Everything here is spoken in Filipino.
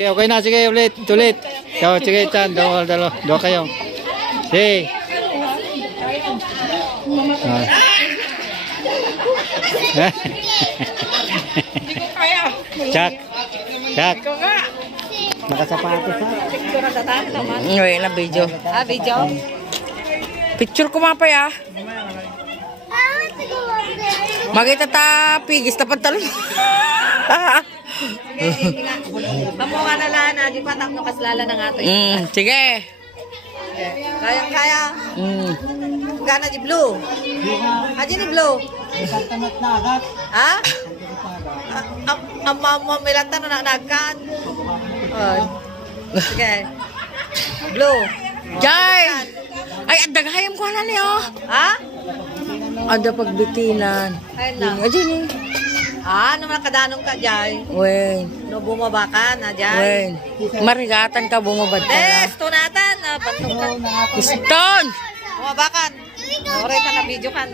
Okay na, sige ulit, ulit. Sige, Chan, dalawa kayo. Sige. Chak. Chak. Nakasapatos ha. Ngayon na video. Video? Picture ko mapay Makita ta pigis ta pantalon. Amo nga nalaan na, di patak no kaslala ng ato. Sige. Kaya. Gana di blue. Aji ni blue. Ha? Ang mama milata na nagkan. Sige. Blue. Jay. Ay, ang dagayam ko na niyo. Ha? Ada pagbitinan. Ayun na. Aji ni. Ano man kadanong ka, Jay? Wen. No bumaba ka na, Jay. Wen. Marigatan ka bumabad ka na. Des, tunatan. Bantong ka. Piston. Bumabakan. Oray ka na video kan.